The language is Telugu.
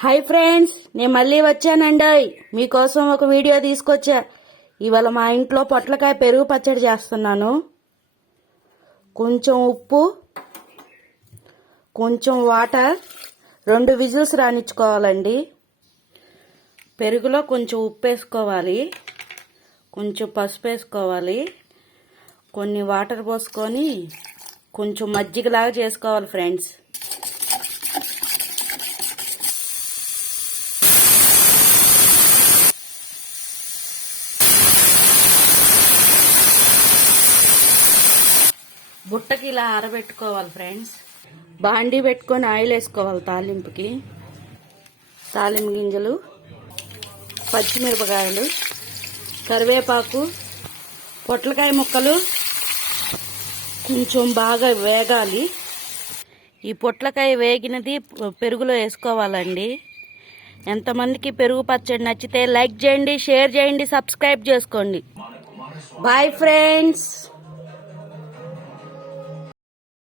హాయ్ ఫ్రెండ్స్, నేను మళ్ళీ వచ్చానండి. మీకోసం ఒక వీడియో తీసుకొచ్చా. ఇవాళ మా ఇంట్లో పొట్లకాయ పెరుగు పచ్చడి చేస్తున్నాను. కొంచెం ఉప్పు, కొంచెం వాటర్, 2 విజిల్స్ రానిచ్చుకోవాలండి. పెరుగులో కొంచెం ఉప్పు వేసుకోవాలి, కొంచెం పసుపు వేసుకోవాలి, కొన్ని వాటర్ పోసుకొని కొంచెం మజ్జిగలాగా చేసుకోవాలి ఫ్రెండ్స్. బుట్టకి ఇలా ఆరబెట్టుకోవాలి ఫ్రెండ్స్. బాండీ పెట్టుకొని ఆయిల్ వేసుకోవాలి తాలింపుకి. తాలింపు గింజలు, పచ్చిమిరపకాయలు, కరివేపాకు, పొట్లకాయ ముక్కలు కొంచెం బాగా వేగాలి. ఈ పొట్లకాయ వేగినది పెరుగులో వేసుకోవాలండి. ఎంతమందికి పెరుగు పచ్చడి నచ్చితే లైక్ చేయండి, షేర్ చేయండి, సబ్స్క్రైబ్ చేసుకోండి. Bye friends.